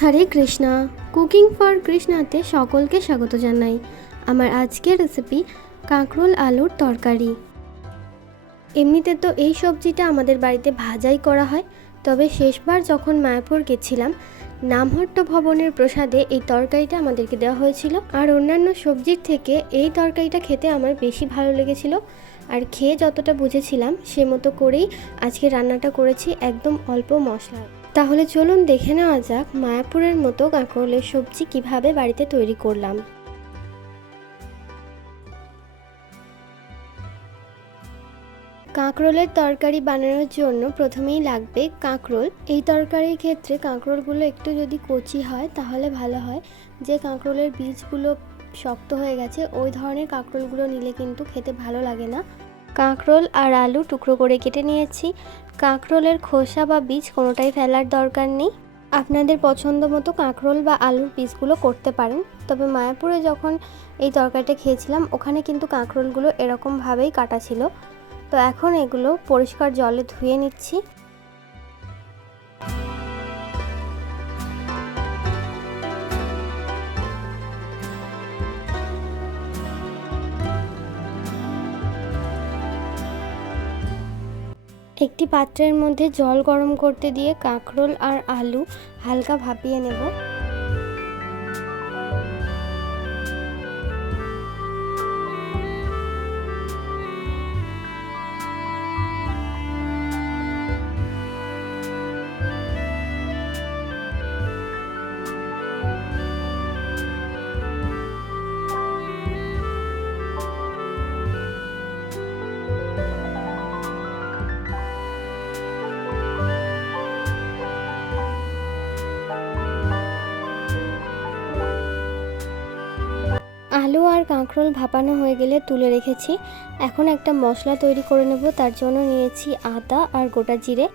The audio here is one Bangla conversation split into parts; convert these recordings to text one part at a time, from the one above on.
হরে কৃষ্ণা। কুকিং ফর কৃষ্ণাতে সকলকে স্বাগত জানাই। আমার আজকের রেসিপি কাঁকরোল আলুর তরকারি। এমনিতে তো এই সবজিটা আমাদের বাড়িতে ভাজাই করা হয়, তবে শেষবার যখন মায়াপুর গেছিলাম নামহট্ট ভবনের প্রসাদে এই তরকারিটা আমাদেরকে দেওয়া হয়েছিল। আর অন্যান্য সবজির থেকে এই তরকারিটা খেতে আমার বেশি ভালো লেগেছিল। আর খেয়ে যতটা বুঝেছিলাম সে মতো করেই আজকে রান্নাটা করেছি, একদম অল্প মশলা। তাহলে চলুন দেখে নেওয়া যাক মায়াপুরের মতো কাঁকরোলের সবজি কিভাবে বাড়িতে তৈরি করলাম। কাঁকরোলের তরকারি বানানোর জন্য প্রথমেই লাগবে কাঁকরোল। এই তরকারির ক্ষেত্রে কাঁকরোলগুলো একটু যদি কচি হয় তাহলে ভালো হয়। যে কাঁকরোলের বীজগুলো শক্ত হয়ে গেছে ওই ধরনের কাঁকরোলগুলো নিলে কিন্তু খেতে ভালো লাগে না। কাঁকরোল আর আলু টুকরো করে কেটে নিয়েছি। কাঁকরোলের খোসা বা বীজ কোনোটাই ফেলার দরকার নেই। আপনাদের পছন্দ মতো কাঁকরোল বা আলুর পিসগুলো করতে পারেন। তবে মায়াপুরে যখন এই তরকারিটা খেয়েছিলাম ওখানে কিন্তু কাঁকরোলগুলো এরকমভাবেই কাটা ছিল। তো এখন এগুলো পরিষ্কার জলে ধুয়ে নিচ্ছি। একটি পাত্রের মধ্যে জল গরম করতে দিয়ে কাঁকরোল আর আলু হালকা ভাপিয়ে নেব। আলু আর কাঁকরোল ভাপানো হয়ে গেলে তুলে রেখেছি। এখন একটা মশলা তৈরি করে নেব। তার জন্য নিয়েছি আদা আর গোটা জিরে।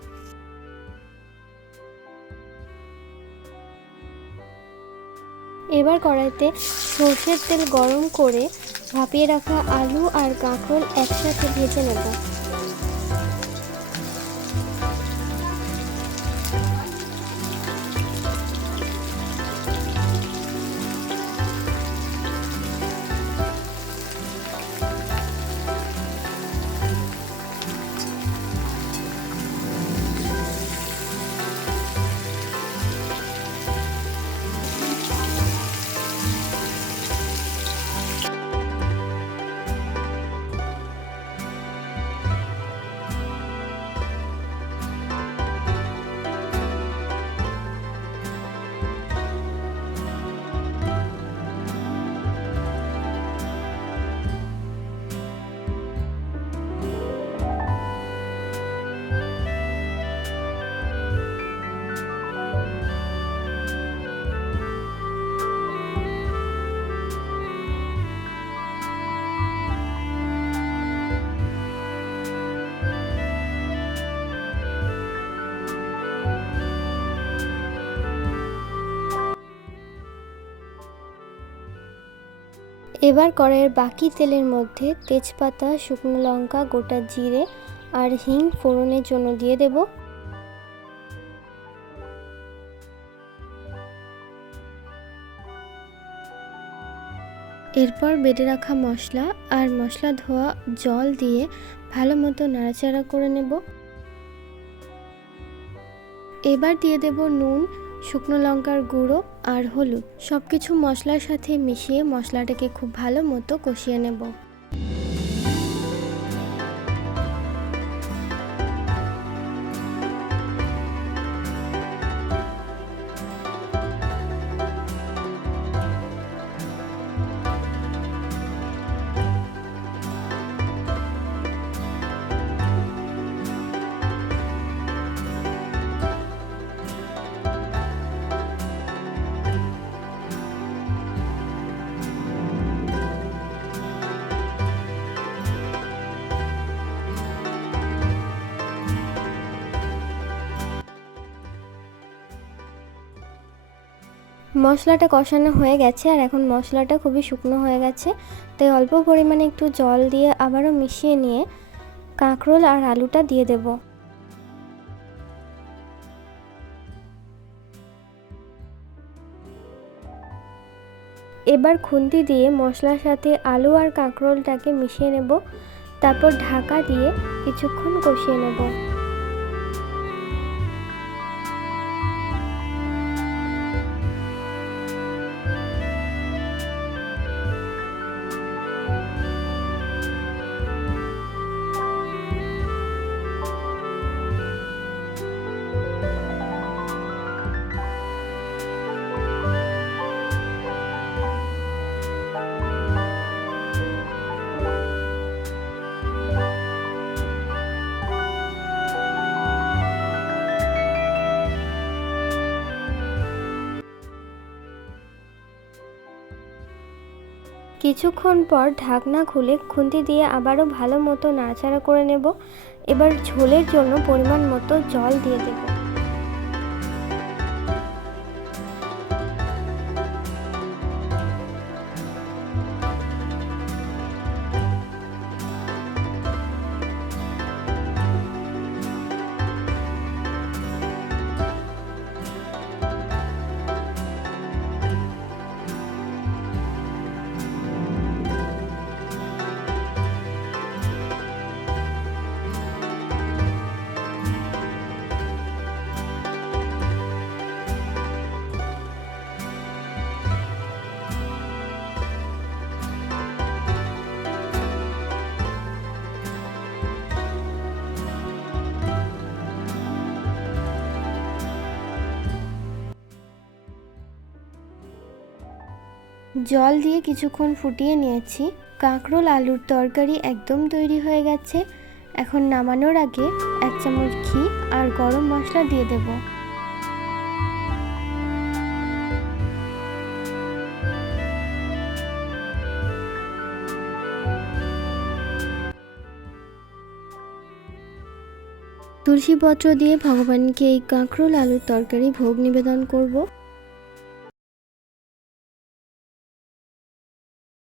এবার কড়াইতে সর্ষের তেল গরম করে ভাপিয়ে রাখা আলু আর কাঁকরোল একসাথে ভেজে নেব। এবার কড়াইয়ের বাকি তেলের মধ্যে তেজপাতা, শুকনো লঙ্কা, গোটা জিরে আর হিং ফোড়নের জন্য দিয়ে দেব। এরপর বেটে রাখা মশলা আর মশলা ধোয়া জল দিয়ে ভালো মতো নাড়াচাড়া করে নেব। এবার দিয়ে দেব নুন, শুকনো লঙ্কার গুঁড়ো আর হলুদ। সবকিছু মশলার সাথে মিশিয়ে মশলাটাকে খুব ভালো মতো কষিয়ে নেব। মশলাটা কষানো হয়ে গেছে আর এখন মশলাটা খুবই শুকনো হয়ে গেছে, তাই অল্প পরিমাণে একটু জল দিয়ে আবারও মিশিয়ে নিয়ে কাঁকরোল আর আলুটা দিয়ে দেব। এবার খুন্তি দিয়ে মশলার সাথে আলু আর কাঁকরোলটাকে মিশিয়ে নেব, তারপর ঢাকা দিয়ে কিছুক্ষণ কষিয়ে নেব। কিছুক্ষণ পর ঢাকনা খুলে খুন্তি দিয়ে আবারও ভালো মতো নাড়াচাড়া করে নেব। এবার ঝোলের জন্য পরিমাণ মতো জল দিয়ে দেব। জল দিয়ে কিছুক্ষণ ফুটিয়ে নিয়েছি। কাঁকরোল আলুর তরকারি একদম তৈরি হয়ে গেছে। এখন নামানোর আগে 1 চামচ ঘি আর গরম মশলা দিয়ে দেব। তুলসী পত্র দিয়ে ভগবানকে এই কাঁকরোল আলুর তরকারি ভোগ নিবেদন করব।